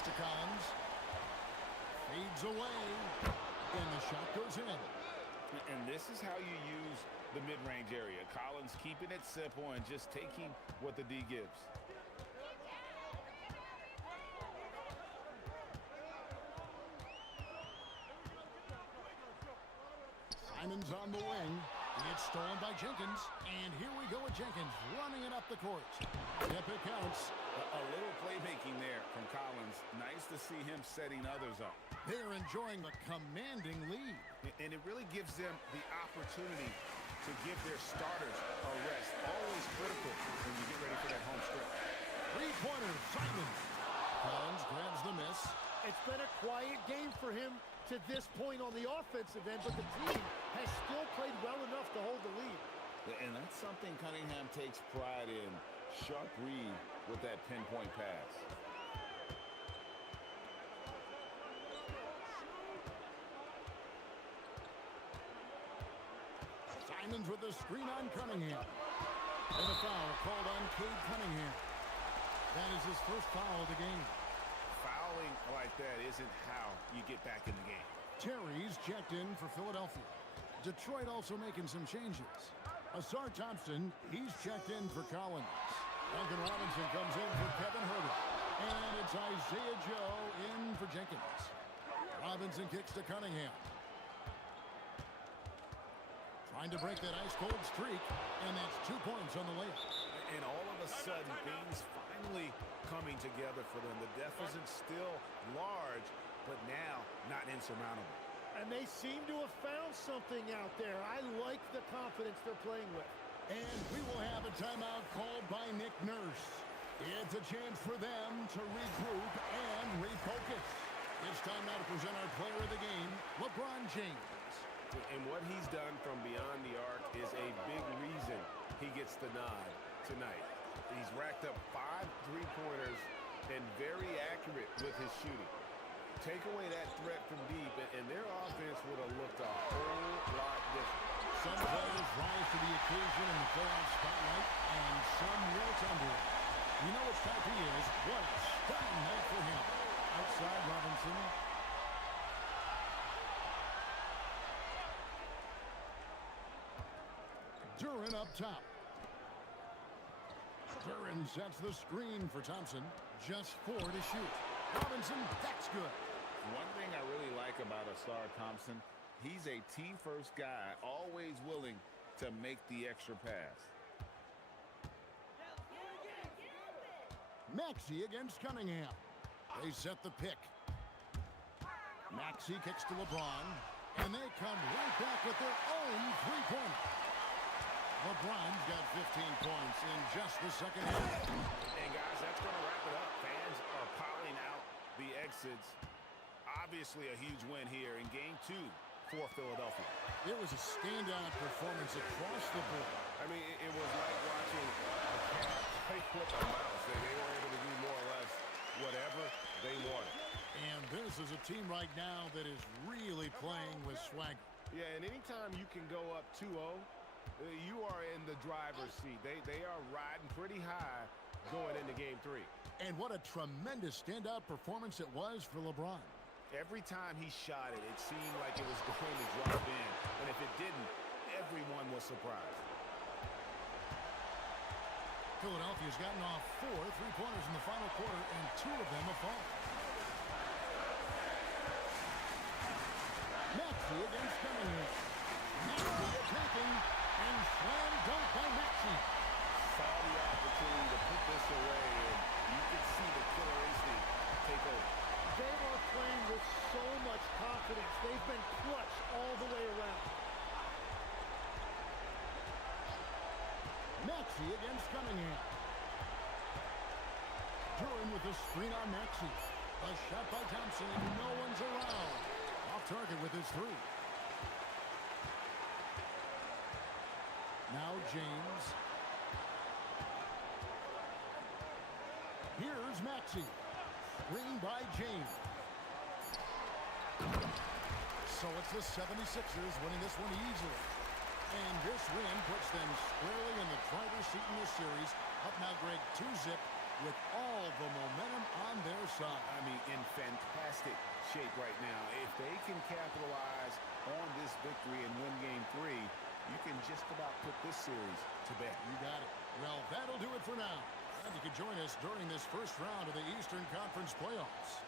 Kicks to Collins. Fades away. And the shot goes in. And this is how you use the mid-range area. Collins keeping it simple and just taking what the D gives. Simon's on the wing. It's stolen by Jenkins. And here we go with Jenkins running it up the court. Yep, it counts. A little playmaking there from Collins. Nice to see him setting others up. They're enjoying the commanding lead. And it really gives them the opportunity to give their starters a rest. Always critical when you get ready for that home stretch. Three-pointer, Simon. Collins grabs the miss. It's been a quiet game for him to this point on the offensive end, but the team has still played well enough to hold the lead. And that's something Cunningham takes pride in. Sharp read with that pinpoint pass. Simons with the screen on Cunningham. And a foul called on Cade Cunningham. That is his first foul of the game. Fouling like that isn't how you get back in the game. Terry's checked in for Philadelphia. Detroit also making some changes. Asar Thompson, he's checked in for Collins. Duncan Robinson comes in for Kevin Huerter. And it's Isaiah Joe in for Jenkins. Robinson kicks to Cunningham. Trying to break that ice-cold streak, and that's 2 points on the layup. And all of a sudden, things finally coming together for them. The deficit's still large, but now not insurmountable. And they seem to have found something out there. I like the confidence they're playing with. And we will have a timeout called by Nick Nurse. It's a chance for them to regroup and refocus. It's time now to present our player of the game, LeBron James. And what he's done from beyond the arc is a big reason he gets the nod tonight. He's racked up 5 3-pointers and very accurate with his shooting. Take away that threat from deep, and their offense would have looked a whole lot different. Some players rise to the occasion in the playoff spotlight, and some wilt under it. You know which type he is. What a stunning night for him. Outside Robinson. Duran up top. Duran sets the screen for Thompson. Just 4 to shoot. Robinson, that's good. One thing I really like about Asar Thompson, he's a team-first guy, always willing to make the extra pass. Maxey against Cunningham. They set the pick. Maxey kicks to LeBron, and they come right back with their own three-pointer. LeBron's got 15 points in just the second half. And guys, that's going to wrap it up. Fans are piling out the exits. Obviously a huge win here in Game 2 for Philadelphia. It was a standout performance across the board. I mean, it was like watching a cat play with a mouse. They were able to do more or less whatever they wanted. And this is a team right now that is really playing with swagger. Yeah, and anytime you can go up 2-0, you are in the driver's seat. They are riding pretty high going into Game 3. And what a tremendous standout performance it was for LeBron. Every time he shot it, it seemed like it was going to drop in. And if it didn't, everyone was surprised. Philadelphia's gotten off 4 3-pointers in the final quarter, and 2 of them have fallen. Maxey against Cunningham. Maxey attacking, and slam dunk by Maxey. Saw the opportunity to put this away, and you could see the killer instinct take over. They are playing with so much confidence. They've been clutch all the way around. Maxey against Cunningham. Duran with the screen on Maxey. A shot by Thompson, and no one's around. Off target with his 3. Now James. Here's Maxey. Screen by James. So it's the 76ers winning this one easily. And this win puts them squarely in the driver's seat in this series. Up now, Greg, 2-zip with all the momentum on their side. I mean, in fantastic shape right now. If they can capitalize on this victory and win game 3, you can just about put this series to bed. You got it. Well, that'll do it for now. Glad you could join us during this first round of the Eastern Conference playoffs.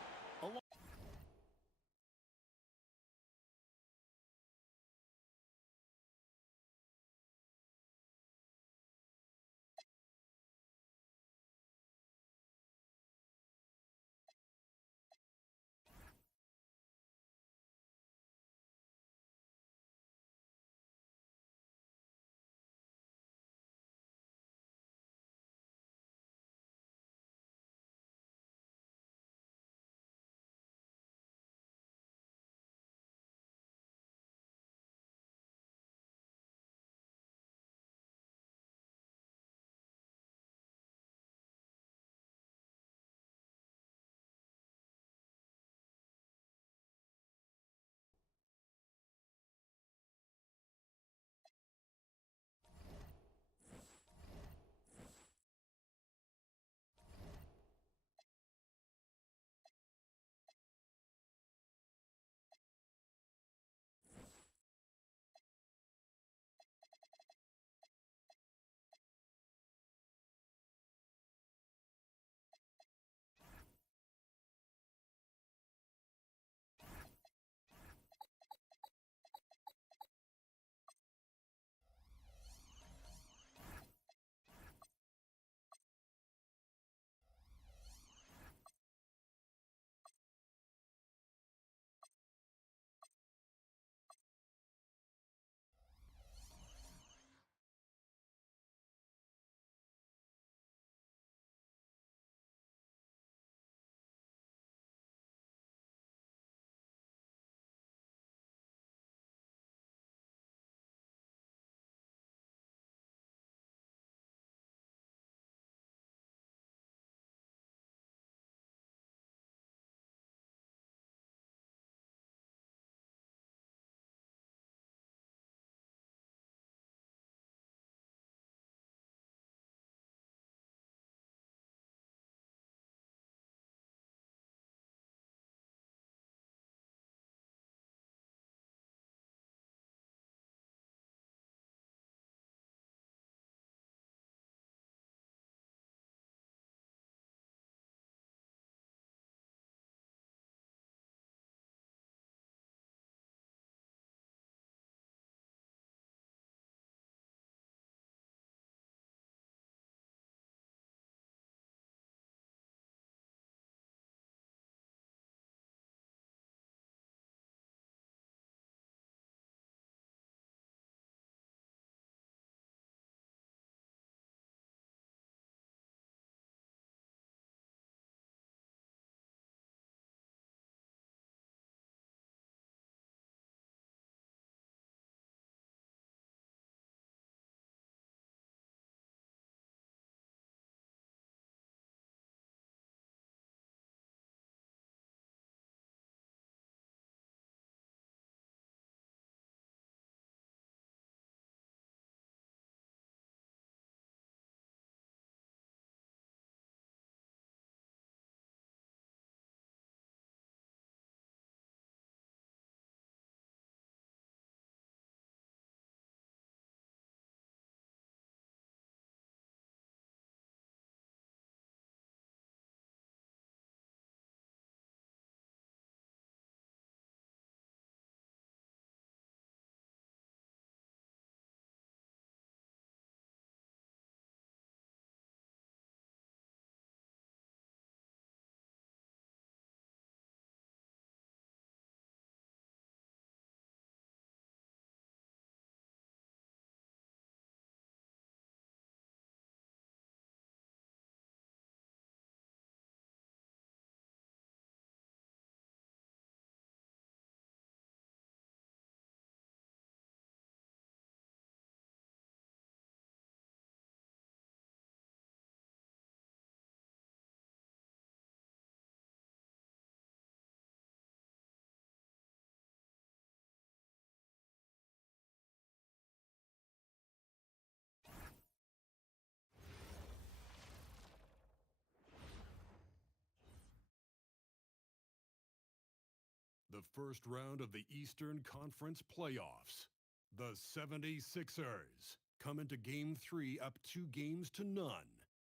the first round of the Eastern Conference playoffs. The 76ers come into Game 3 up 2-0.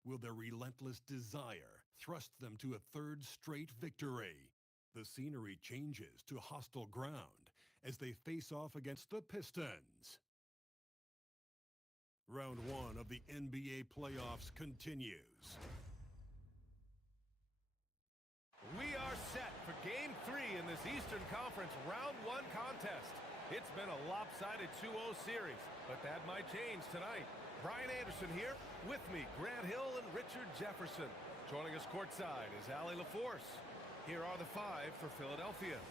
Will their relentless desire thrust them to a third straight victory? The scenery changes to hostile ground as they face off against the Pistons. Round 1 of the NBA playoffs continues. We are set for Game 3 in this Eastern Conference Round 1 contest. It's been a lopsided 2-0 series, but that might change tonight. Brian Anderson here. With me, Grant Hill and Richard Jefferson. Joining us courtside is Allie LaForce. Here are the 5 for Philadelphia.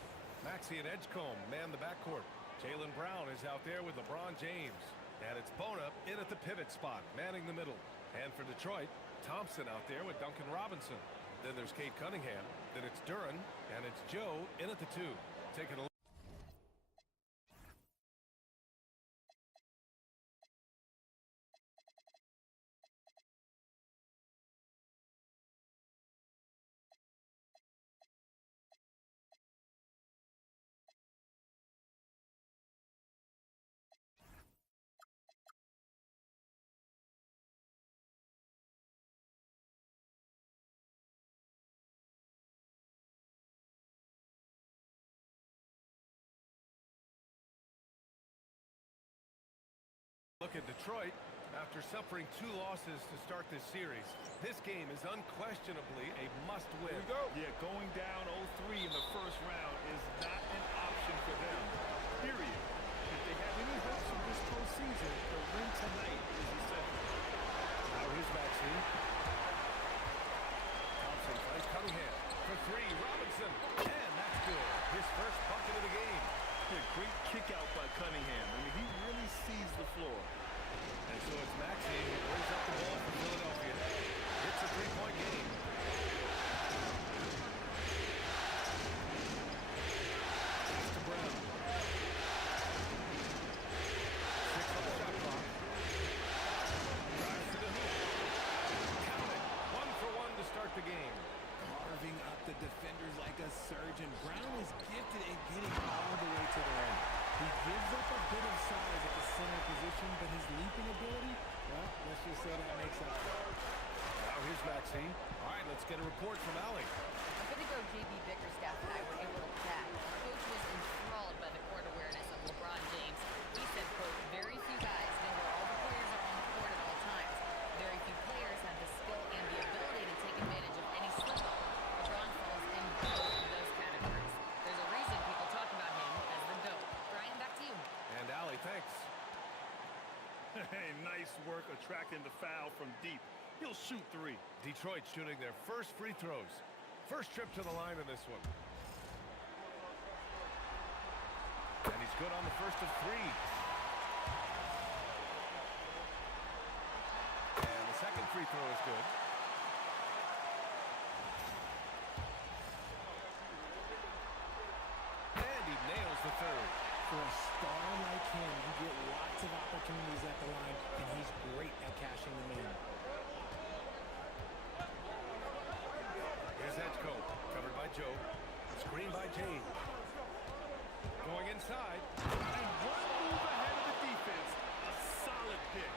Maxey and Edgecombe man the backcourt. Jaylen Brown is out there with LeBron James. And it's Bona in at the pivot spot, manning the middle. And for Detroit, Thompson out there with Duncan Robinson. Then there's Cade Cunningham. Then it's Duren. And it's Joe in at the 2. Taking a look at Detroit. After suffering 2 losses to start this series, this game is unquestionably a must-win. Here we go. Yeah, going down 0-3 in the first round is not an option for them, period. If they have any hopes from this postseason, the win tonight is essential. Now here's Maxey. Thompson finds Cunningham for 3. Robinson. And that's good. His first bucket of the game. Yeah, great kick out by Cunningham. I mean, he really sees the floor. And so it's Maxey who brings up the ball for Philadelphia. It's a 3-point game. Pass to Brown. 6 on the shot clock. Drives to the hoop. Count it. 1 for 1 to start the game. Carving up the defenders like a surgeon. Brown is gifted at getting all the way to the rim. He gives up a bit of size at the center position, but his leaping ability, well, let's just say that makes up for it. Now here's Maxey. All right, let's get a report from Allie. A bit ago, J.B. Bickerstaff and I were able to chat. Our coach was enthralled by the court awareness of LeBron James. He said, quote, very few guys know where all the players are on the court at all times. Very few players have the skill and the ability to take advantage of any slip-up. LeBron falls in both of those categories. There's a reason people talk about him as the GOAT. Brian, back to you. And Allie, thanks. Hey, nice work attracting the foul from deep. He'll shoot 3. Detroit shooting their first free throws. First trip to the line in this one. And he's good on the first of 3. And the second free throw is good. And he nails the third. For a star like him, you get lots of opportunities at the line, and he's great at cashing them in. Here's Edgecombe, covered by Joe. Screen by James. Going inside. And one move ahead of the defense. A solid pick.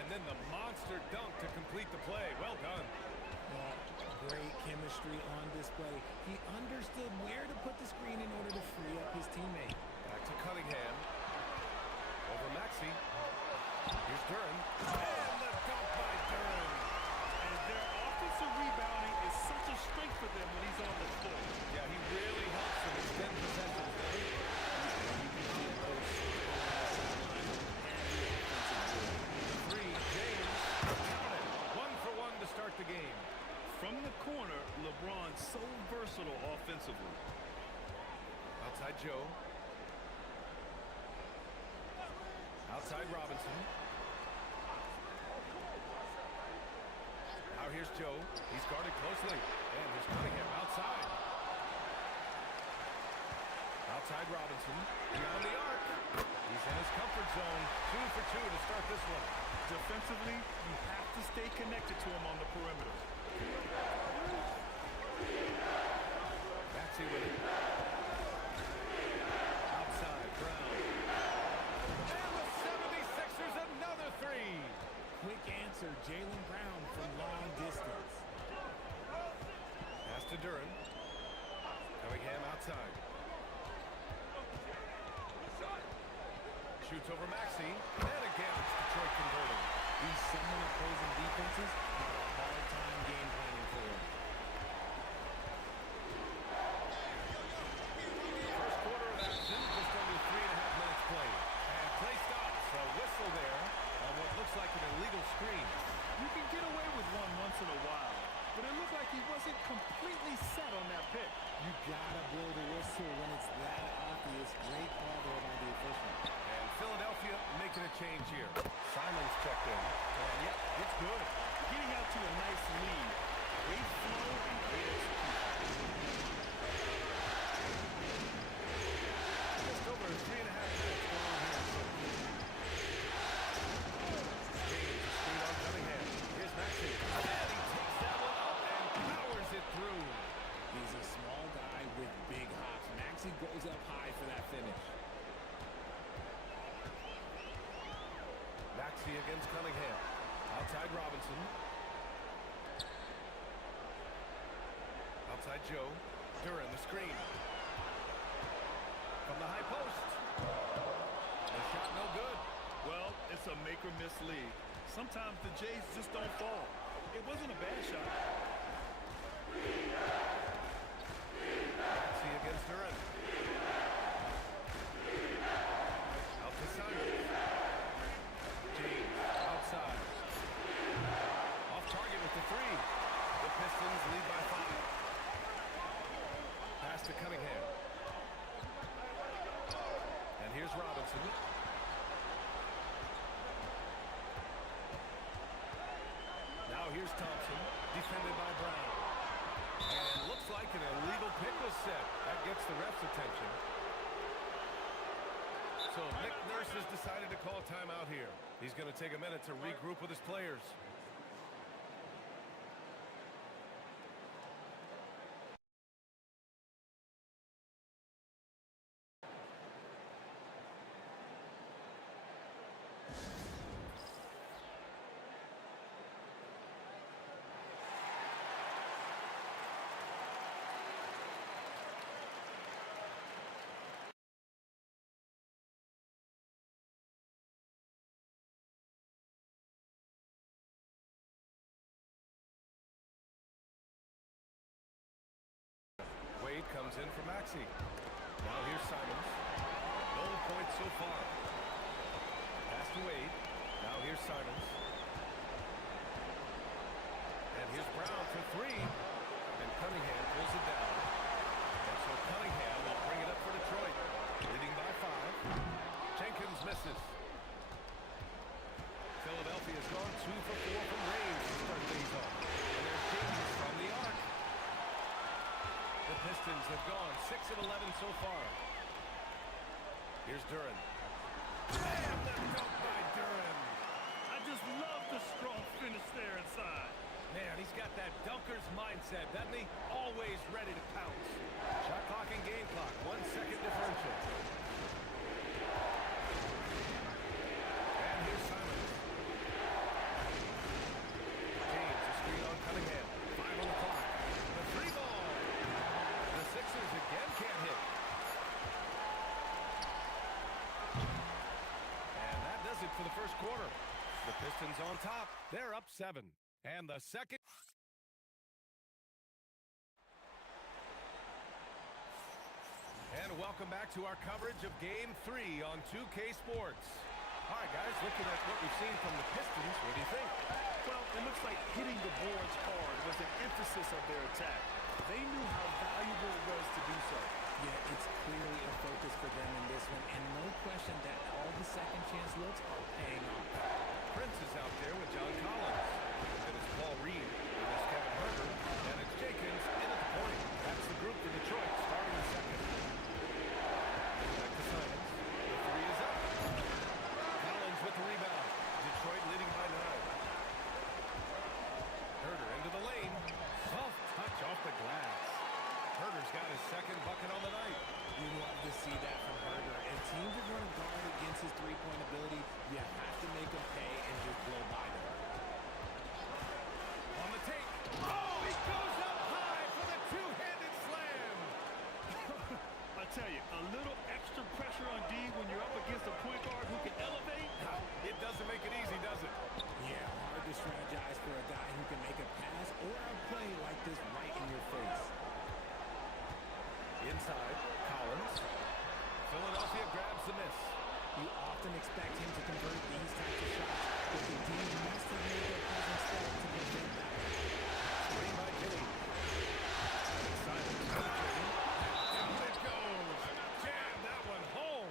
And then the monster dunk to complete the play. Well done. Great chemistry on display. He understood where to put the screen in order to free up his teammate. Back to Cunningham. Over Maxey. Here's Duren. And the dunk by Duren. And their offensive rebounding is such a strength for them when he's on the floor. Yeah, he really helps them extend possessions. Three, James. Count it. 1 for 1 to start the game. From the corner, LeBron's so versatile offensively. Outside Joe. Outside Robinson. Now here's Joe. He's guarded closely. And here's Cunningham outside. Outside Robinson. Beyond the arc. He's in his comfort zone. 2 for 2 to start this one. Defensively, you have to stay connected to him on the perimeter. Maxey with it. outside. Shoots over Maxey. And again, it's Detroit converting. He's someone opposing defenses have a hard time game planning for him. First quarter of action, just under 3.5 minutes played. And play stops. A whistle there on what looks like an illegal screen. You can get away with one once in a while, but it looked like he wasn't completely set on that pick. You gotta blow the whistle when it's that obvious. Great call there by the official. And Philadelphia making a change here. Simons checked in. And yep, it's good. Getting out to a nice lead. Great flow and great execution. Just over 3.5 minutes going on here. James, screen on Cunningham. Here's Maxey. And he takes that one up and powers it through. He's a small guy with big hops. Maxey goes up high for that finish. Maxey against Cunningham. Outside Robinson. Outside Joe. Duran the screen. From the high post. The shot no good. Well, it's a make or miss league. Sometimes the Jays just don't fall. It wasn't a bad shot. Maxey against Duran. Out to Simons. James outside. Off target with the three. The Pistons lead by 5. Pass to Cunningham. And here's Robinson. Now here's Thompson, defended by Brown. And looks like an illegal pick was set. That gets the ref's attention. So Nick Nurse has decided to call timeout here. He's going to take a minute to regroup with his players. Wade comes in for Maxey. Now here's Simons. No points so far. Pass to Wade. Now here's Simons. And here's Brown for 3. And Cunningham pulls it down. And so Cunningham will bring it up for Detroit. Leading by 5. Jenkins misses. Philadelphia's gone 2 for 4 from range to start things off. And there's James from the arc. The Pistons have gone 6 of 11 so far. Here's Duran. And the dunk by Duran. I just love the strong finish there inside. Man, he's got that dunker's mindset, doesn't he? Always ready to pounce. Shot clock and game clock, 1 second differential. And here's Simons. James, a screen on Cunningham. 5 on the clock. The 3-ball. The Sixers again can't hit. And that does it for the first quarter. The Pistons on top. They're up 7. And the second. And welcome back to our coverage of Game 3 on 2K Sports. All right, guys, looking at what we've seen from the Pistons, what do you think? Well, it looks like hitting the boards hard was an emphasis of their attack. They knew how valuable it was to do so. Yeah, it's clearly a focus for them in this one, and no question that all the second chance looks are paying off. Prince is out there with John Collins. And it's Paul Reed. And it's Kevin Herbert. And it's Jenkins in at the point. That's the group for Detroit starting the second. Back to Simons. The 3 is up. Collins with the rebound. Detroit leading by 9. Herter into the lane. Soft touch off the glass. Herter's got his second bucket on the night. You love to see that from Herter. If teams are going to guard against his three-point ability, you have to make him pay and just blow by them. On the take. Oh, he goes up high for the two-handed slam. pressure on D when you're up against a point guard who can elevate. It doesn't make it easy, does it? Yeah, hard to strategize for a guy who can make a pass or a play like this right in your face. Inside, Collins. Philadelphia grabs the miss. You often expect him to convert these types of shots, but the team must have made their presence felt to prevent that. Screen by James. Simon penetrating. Down it goes. Jam that one home.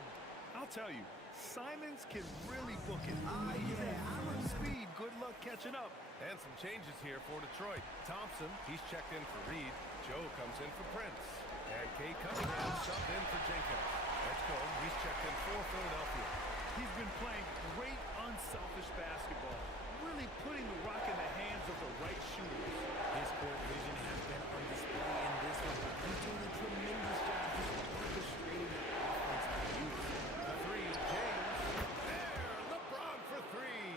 I'll tell you, Simons can really book it. He's at full speed. Good luck catching up. And some changes here for Detroit. Thompson, he's checked in for Reed. Joe comes in for Prince. And Kate Cunningham subbed in for Jenkins. Edgecombe, he's checked in for Philadelphia. He's been playing great unselfish basketball, really putting the rock in the hands of the right shooters. His court vision has been on display in this one. He's doing a tremendous job just orchestrating the offense for use. The three, James. There, LeBron for three.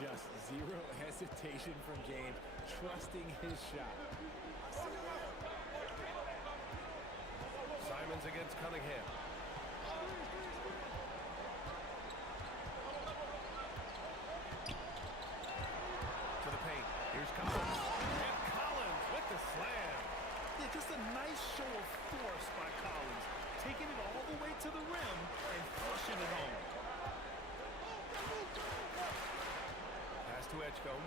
Just zero hesitation from James, trusting his shot. Simons against Cunningham. To the paint. Here's Collins. And Collins with the slam. Yeah, just a nice show of force by Collins, taking it all the way to the rim and flushing it home. Pass to Edgecombe.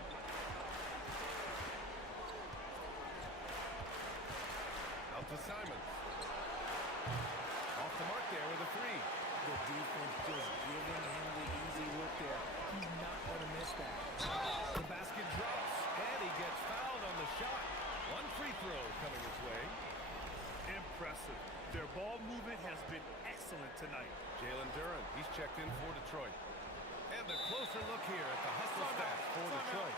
Out to Simons. Off the mark there with a three. The defense just giving him the easy look there. He's not going to miss that. The basket drops, and he gets fouled on the shot. One free throw coming his way. Impressive. Their ball movement has been excellent tonight. Jalen Duren, he's checked in for Detroit. And a closer look here at the hustle stats for Detroit.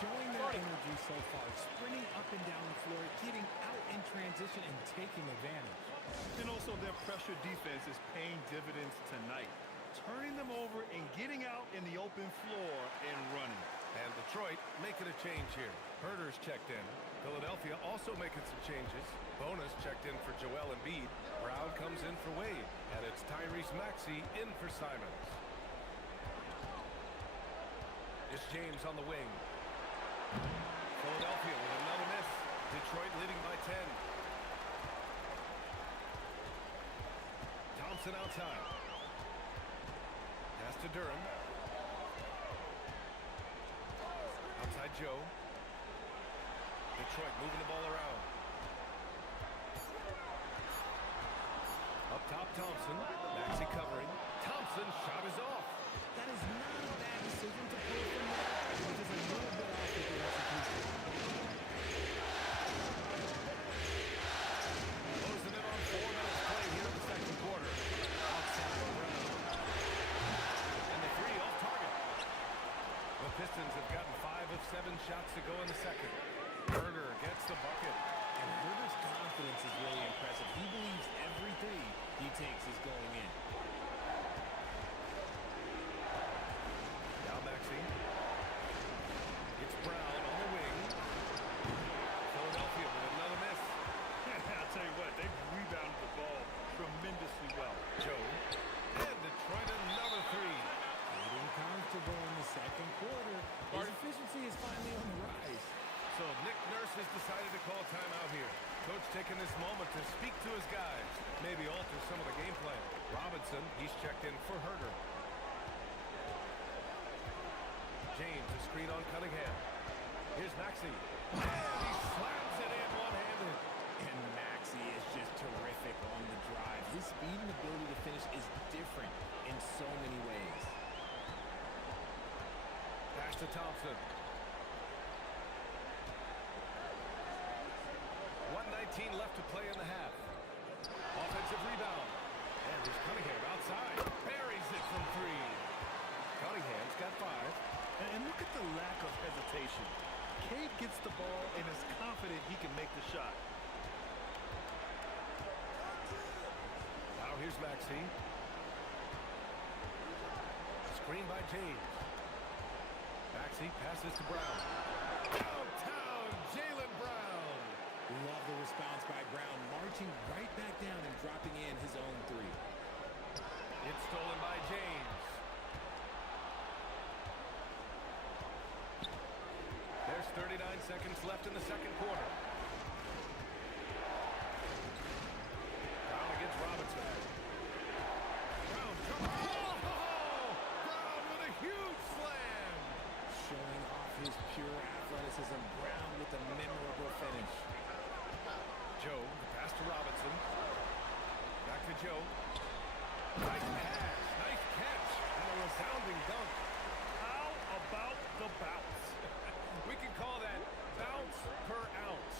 Showing their energy so far, sprinting up and down the floor, getting out in transition and taking advantage. And also their pressure defense is paying dividends tonight, turning them over and getting out in the open floor and running. And Detroit making a change here. Herter's checked in. Philadelphia also making some changes. Bonus checked in for Joel Embiid. Brown comes in for Wade. And it's Tyrese Maxey in for Simons. It's James on the wing. Philadelphia with another miss. Detroit leading by 10. Thompson outside. Pass to Duren. Outside Joe. Detroit moving the ball around. Up top Thompson. Maxey covering. Thompson shot is off. That is not a bad decision to pull from there. It is a little bit off with the execution. Closing it on 4 minutes played here in the second quarter. Outside Brown. And the three off target. The Pistons have gotten 5 of 7 shots to go in the second. Herter gets the bucket. And Herter's confidence is really impressive. He believes every three he takes is going in. Now Maxey. It's Brown on the wing. Philadelphia with another miss. I'll tell you what, they've rebounded the ball tremendously well. Joe. And Detroit another three. Getting comfortable in the second quarter. His efficiency is finally on the rise. So Nick Nurse has decided to call timeout here. Coach taking this moment to speak to his guys. Maybe alter some of the game plan. Robinson, he's checked in for Herter. James, a screen on Cunningham. Here's Maxey. And he slams it in one-handed. And Maxey is just terrific on the drive. His speed and ability to finish is different in so many ways. Pass to Thompson. 1:19 left to play in the half. Offensive rebound. And there's Cunningham outside. Buries it from three. Cunningham's got 5. And look at the lack of hesitation. Cade gets the ball and is confident he can make the shot. Now here's Maxey. Screen by James. Maxey passes to Brown. Downtown, Jalen Brown. Love the response by Brown, marching right back down and dropping in his own three. It's stolen by James. There's 39 seconds left in the second quarter. Brown against Robinson. Brown comes. Oh! Brown with a huge slam. Showing off his pure athleticism. Brown with a memorable finish. Joe, the pass to Robinson. Back to Joe. Nice pass. Nice catch. And a resounding dunk. How about the bounce? We can call that bounce per ounce.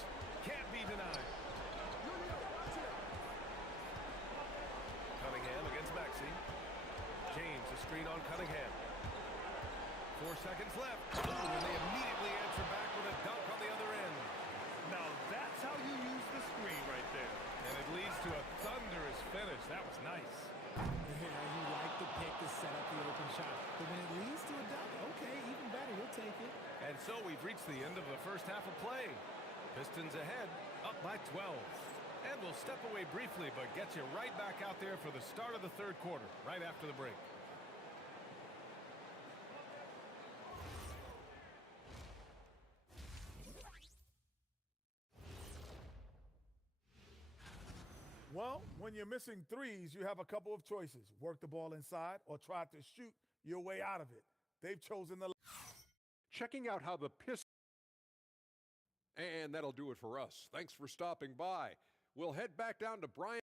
Can't be denied. Cunningham against Maxey. James, a screen on Cunningham. 4 seconds left. Ooh, and they immediately answer back with a dunk on the other end. Now that's how you use the screen right there. And it leads to a thunderous finish. That was nice. Yeah, you like the pick to set up the open shot. But when it leads to a dunk, okay, even better, you'll take it. And so we've reached the end of the first half of play. Pistons ahead, up by 12. And we'll step away briefly, but get you right back out there for the start of the third quarter, right after the break. Well, when you're missing threes, you have a couple of choices. Work the ball inside or try to shoot your way out of it. They've chosen the... Checking out how the Pistons... And that'll do it for us. Thanks for stopping by. We'll head back down to Brian.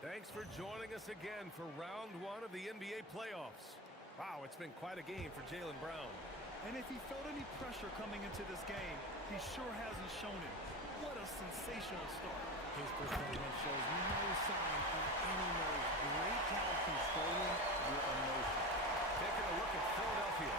Thanks for joining us again for round one of the NBA playoffs. Wow, it's been quite a game for Jaylen Brown. And if he felt any pressure coming into this game, he sure hasn't shown it. What a sensational start. His performance shows no sign of any nerves. Great job controlling your emotion. Taking a look at Philadelphia.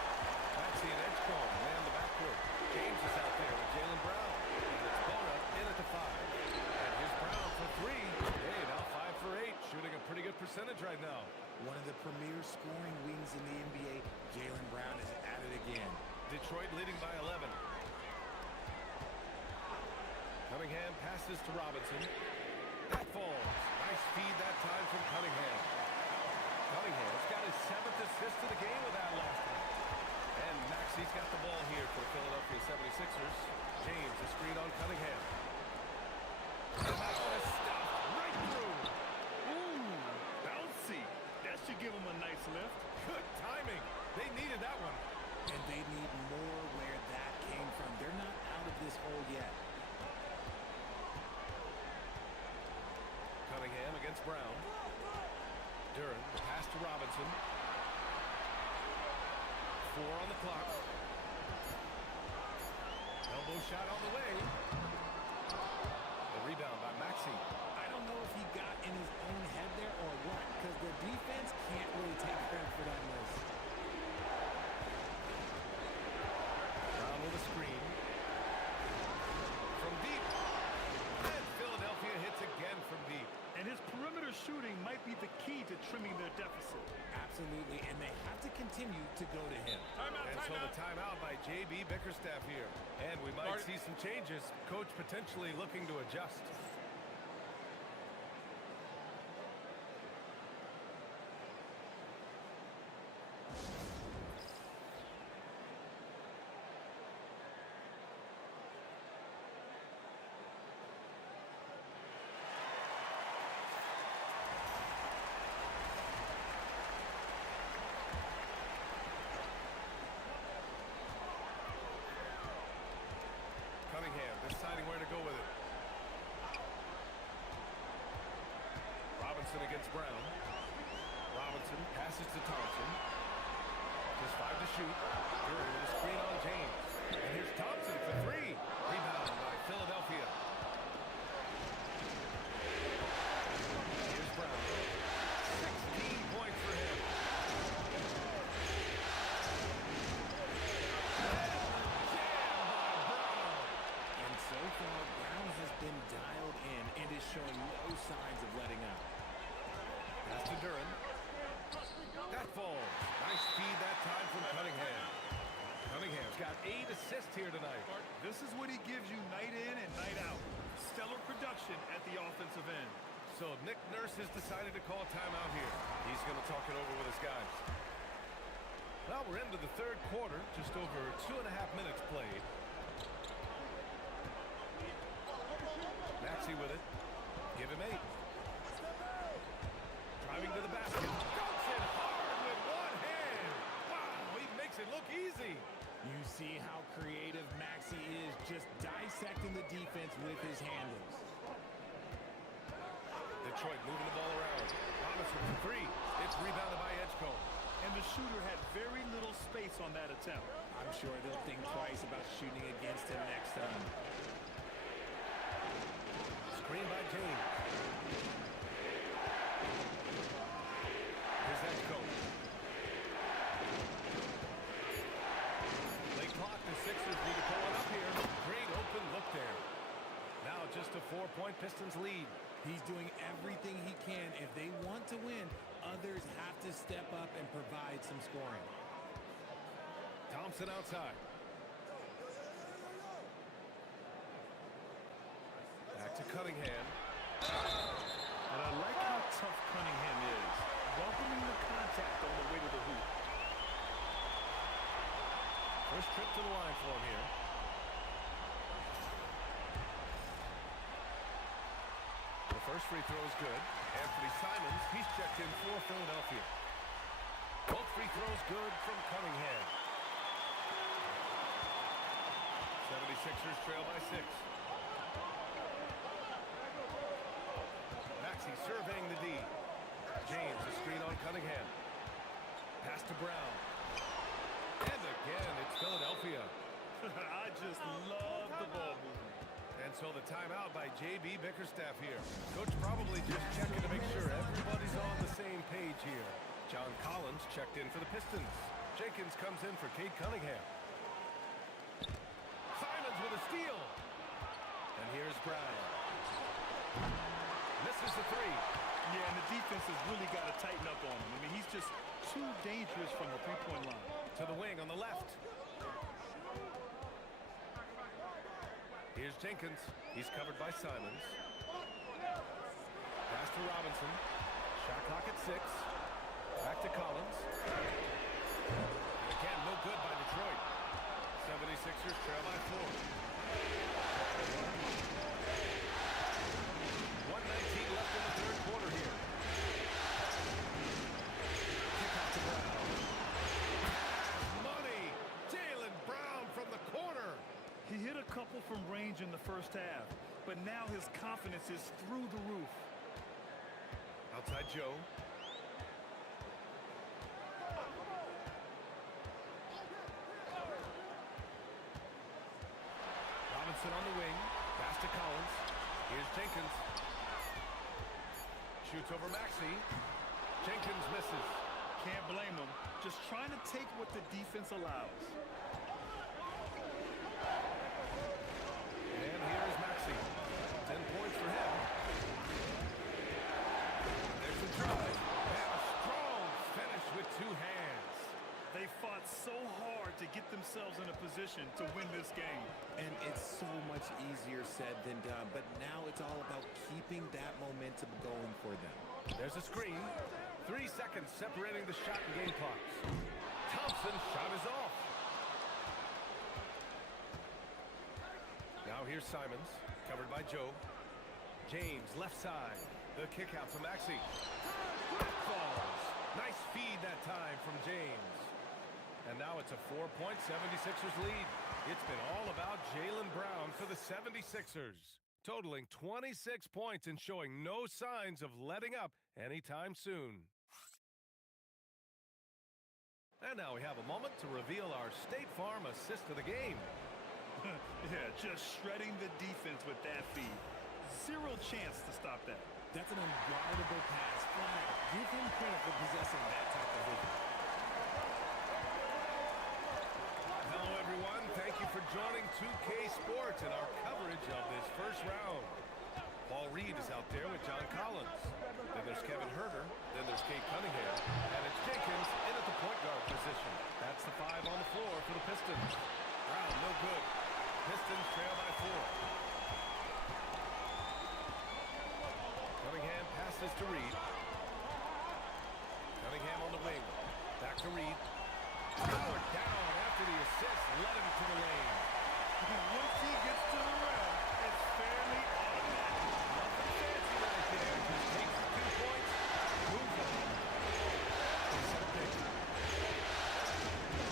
Maxey and Edgecombe man the backcourt. James is out there with Jaylen Brown. And it's Bona in at the 5. And here's Brown for 3. Hey, now 5 for 8. Shooting a pretty good percentage right now. One of the premier scoring wings in the NBA, Jaylen Brown is at it again. Detroit leading by 11. Cunningham passes to Robinson. That falls. Nice feed that time from Cunningham. Cunningham's got his 7th assist of the game with that last one. And Maxey's got the ball here for the Philadelphia 76ers. James, a screen on Cunningham. And that one is stopped right through. Ooh, bouncy. That should give him a nice lift. Good timing. They needed that one. And they need more where that came from. They're not out of this hole yet. Cunningham against Brown. Duren, the pass to Robinson. 4 on the clock. Elbow shot on the way. The rebound by Maxey. I don't know if he got in his own head there or what, because the defense can't really take credit for that miss. Brown with a screen. From deep. And Philadelphia hits again from deep. And his perimeter shooting might be the key to trimming their deficit. Absolutely, and they have to continue to go to him. And so the timeout by J.B. Bickerstaff here. And we might see some changes. Coach potentially looking to adjust. Cunningham deciding where to go with it. Robinson against Brown. Robinson passes to Thompson. Just 5 to shoot. Duren with a screen on James. And here's Thompson for 3. Rebound by Philadelphia. Here's Brown. 16 points for him. So far, Brown has been dialed in and is showing no signs of letting up. Pass to Duren. That falls. Nice feed that time from Cunningham. Cunningham's got 8 assists here tonight. This is what he gives you night in and night out. Stellar production at the offensive end. So Nick Nurse has decided to call timeout here. He's going to talk it over with his guys. Well, we're into the third quarter, just over 2.5 minutes played. Maxey with it. Give him 8. Driving to the basket. Dunks it hard with one hand. Wow, he makes it look easy. You see how creative Maxey is, just dissecting the defense with his handles. Detroit moving the ball around. Robinson for 3. It's rebounded by Edgecombe. And the shooter had very little space on that attempt. I'm sure they'll think twice about shooting against him next time. Screen by James. Here's Edgecombe. Late clock, the Sixers need to pull it up here. Great open look there. Now just a 4-point Pistons lead. He's doing everything he can. If they want to win, others have to step up and provide some scoring. Thompson outside. Back to Cunningham. And I like how tough Cunningham is, welcoming the contact on the way to the hoop. First trip to the line for him here. The first free throw is good. Anthony Simons, he's checked in for Philadelphia. Both free throws good from Cunningham. 76ers trail by 6. Maxey surveying the D. James, a screen on Cunningham. Pass to Brown. And again, it's Philadelphia. I just love the ball movement. And so the timeout by J.B. Bickerstaff here. Coach probably just checking to make sure everybody's on the same page here. John Collins checked in for the Pistons. Jenkins comes in for Cade Cunningham. Simons with a steal. And here's Brown. Misses the 3. Yeah, and the defense has really got to tighten up on him. I mean, he's just too dangerous from the three-point line. To the wing on the left. Here's Jenkins. He's covered by Simons. Pass to Robinson. Shot clock at 6. Back to Collins. And again, no good by Detroit. 76ers trail by 4. 1:19 left in the third quarter here. Kick out to Brown. Money! Jaylen Brown from the corner. He hit a couple from range in the first half, but now his confidence is through the roof. Outside Joe. Robinson on the wing. Pass to Collins. Here's Jenkins. Shoots over Maxey. Jenkins misses. Can't blame him. Just trying to take what the defense allows. And here is Maxey. 10 points for him. There's the drive. And a strong finish with 2 hands. They fought so hard to get themselves in a position to win this game. And it's so much easier said than done, but now it's all about keeping that momentum going for them. There's a screen. 3 seconds separating the shot and game clocks. Thompson's shot is off. Now here's Simons, covered by Joe. James, left side. The kick out to Maxey. Falls. Nice feed that time from James. And now it's a 4-point 76ers lead. It's been all about Jaylen Brown for the 76ers, totaling 26 points and showing no signs of letting up anytime soon. And now we have a moment to reveal our State Farm assist of the game. Yeah, just shredding the defense with that feed. Zero chance to stop that. That's an unguardable pass. Flat out. Give him credit for possessing that type of vision. Hello, everyone. Thank you for joining 2K Sports and our coverage of this first round. Paul Reed is out there with John Collins. Then there's Kevin Huerter. Then there's Cade Cunningham. And it's Jenkins in at the point guard position. That's the 5 on the floor for the Pistons. Pistons. Brown, no good. Pistons trail by 4. Cunningham passes to Reed. Cunningham on the wing. Back to Reed. Howard down after the assist. Led him to the lane. Once he gets to the rim, it's fairly automatic. Nothing fancy right there. Just takes the 2 points, moves on. He's set a pick.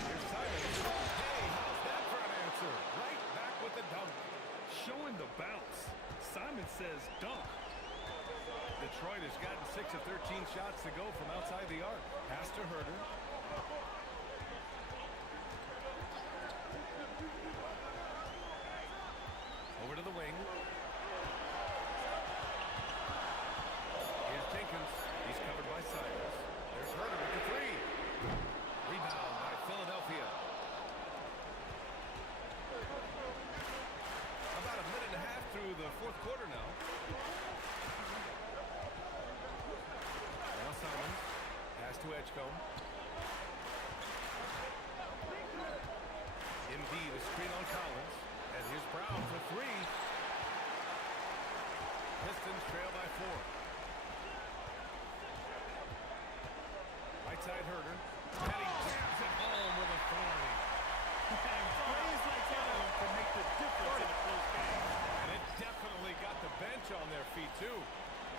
Here's Simons. Hey, how's that for an answer? Right back with the dunk. Showing the bounce. Simon says dunk. Detroit has gotten 6 of 13 shots to go from outside the arc. Pass to Herter. Over to the wing. Here's Jenkins. He's covered by Simons. There's Herter with the 3. Rebound by Philadelphia. About a minute and a half through the 4th quarter now. Now Simons. Pass to Edgecombe. Embiid, a screen on Collins. And here's Brown for 3. Pistons trail by 4. Right side Herter. And he jams it home with authority. And plays like that can make the difference in a close game. And it definitely got the bench on their feet, too.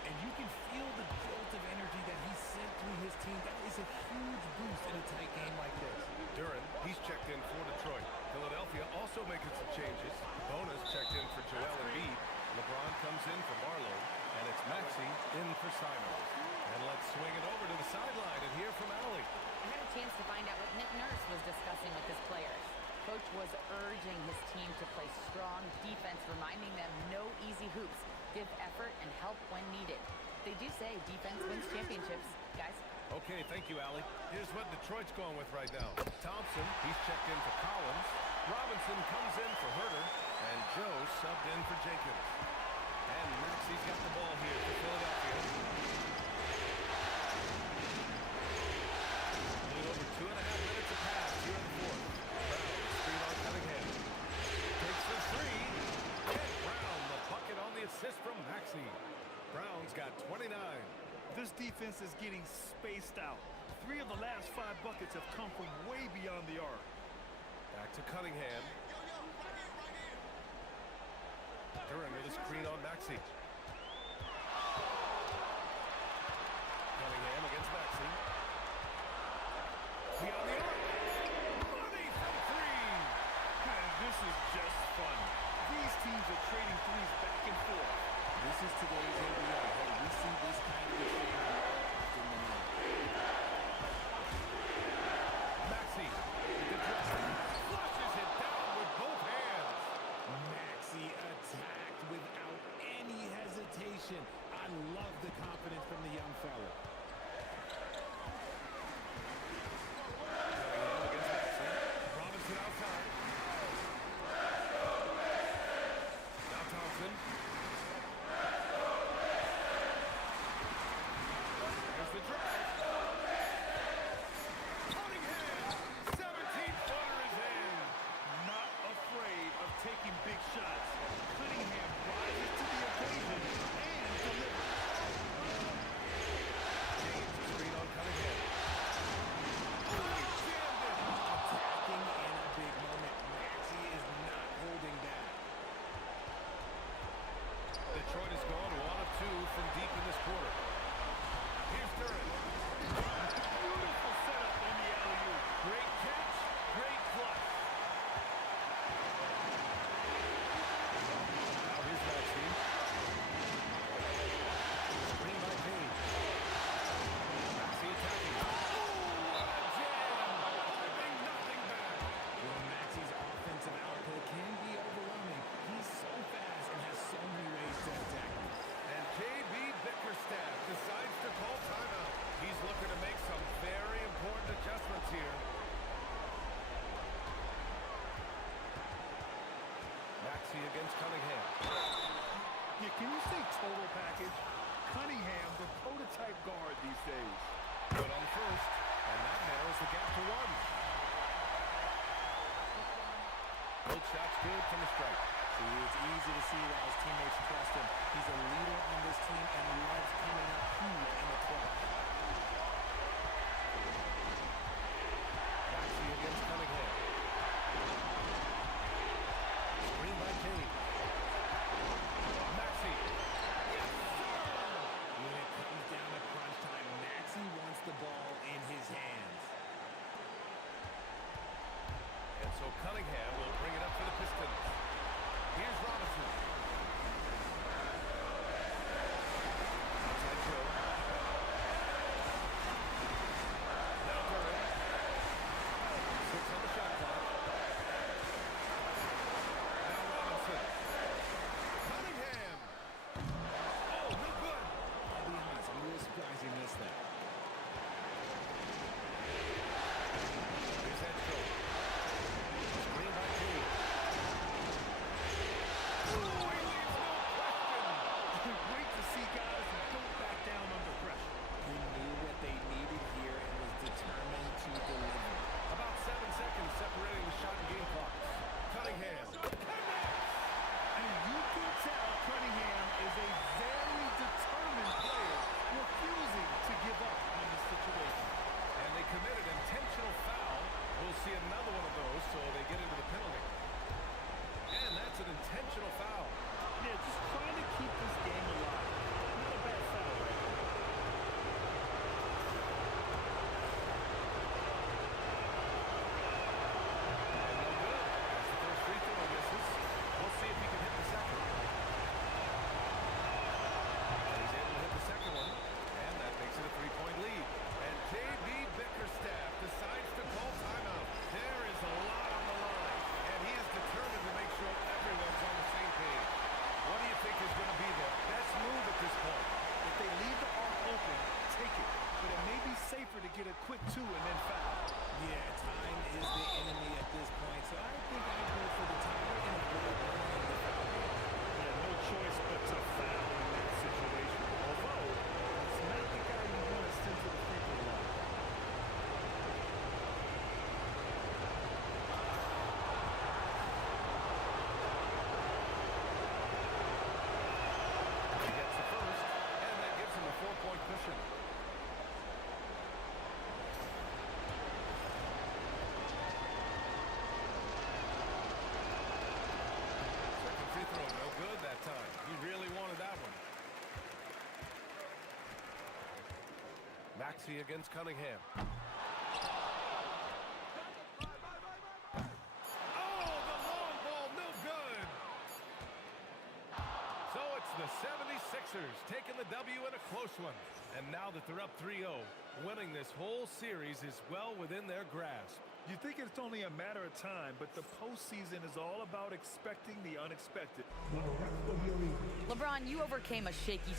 And you can feel the jolt of energy that he sent through his team. That is a huge boost in a tight game like this. Duran, he's checked in for Detroit. Philadelphia also making some changes. Bonus checked in for Joel Embiid. LeBron comes in for Barlow. And it's Maxey in for Simons. And let's swing it over to the sideline and hear from Allie. I had a chance to find out what Nick Nurse was discussing with his players. Coach was urging his team to play strong defense, reminding them no easy hoops, give effort, and help when needed. They do say defense wins championships, guys. Okay, thank you, Allie. Here's what Detroit's going with right now. Thompson, he's checked in for Collins. Robinson comes in for Herter. And Joe subbed in for Jenkins. And Maxey's got the ball here for Philadelphia. A little over 2.5 minutes to pass here in the 4th. Brown, screen on Cunningham. Takes the 3. And Brown, the bucket on the assist from Maxey. Brown's got 29. This defense is getting spaced out. 3 of the last 5 buckets have come from way beyond the arc. Back to Cunningham. Duran with a screen on Maxey. Cunningham against Maxey. Beyond the arc. Money from 3. And this is just fun. These teams are trading threes back and forth. This is today's NBA. Hey, we see this kind of exchange more often than not. Maxey with the drive. Flushes it down with both hands. Maxey attacked without any hesitation. I love the confidence from the young fella. Both shots good from the stripe. See, it's easy to see why his teammates trust him. He's a leader on this team and loves coming up huge in the clutch. Maxey against Cunningham. Screen by James. Maxey. Yes, sir! When it comes down to crunch time, Maxey wants the ball in his hands. And so Cunningham will bring it up for the Pistons. Here's Robinson. Outside Joe. Now Curry. 6 on the shot clock. Now Robinson. Cunningham. Oh, no good. I'll be honest, I'm really surprised he missed that. Here's that Joe. Screen by James. Great to see guys who don't back down under pressure. He knew what they needed here and was determined to deliver. About 7 seconds separating the shot and game clock. Cunningham. And you can tell Cunningham is a very determined player, refusing to give up on the situation. And they committed intentional foul. We'll see another one of those, so they get into the penalty. And that's an intentional foul. Yeah, just trying to keep this game alive. Not a bad foul. And no good. That's the first free throw misses. We'll see if he can hit the second. And he's able to hit the second one. And that makes it a 3-point lead. And J.B. Bickerstaff decides to call timeout. There is a lot on the line. And he is determined to make sure everyone's on the same page. What do you think is going to be the best move at this point? If they leave the arc open, take it. But it may be safer to get a quick 2 and then foul. Yeah, time is the enemy at this point, so I think I'd go for the tie and avoid playing the foul. Yeah, no choice but to foul in that situation. Although, it's not the guy you want to send to the free throw line. He gets the first, and that gives him a 4-point cushion. Second free throw, no good that time. He really wanted that one. Maxey against Cunningham. Oh, the long ball, no good. So it's the 76ers taking the W in a close one. And now that they're up 3-0, winning this whole series is well within their grasp. You think it's only a matter of time, but the postseason is all about expecting the unexpected. LeBron, you overcame a shaky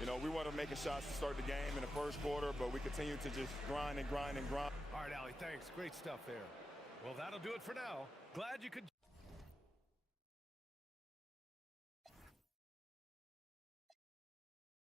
You know, we wanted making shots to start the game in the first quarter, but we continue to just grind and grind and grind. All right, Allie, thanks. Great stuff there. Well, that'll do it for now. Glad you could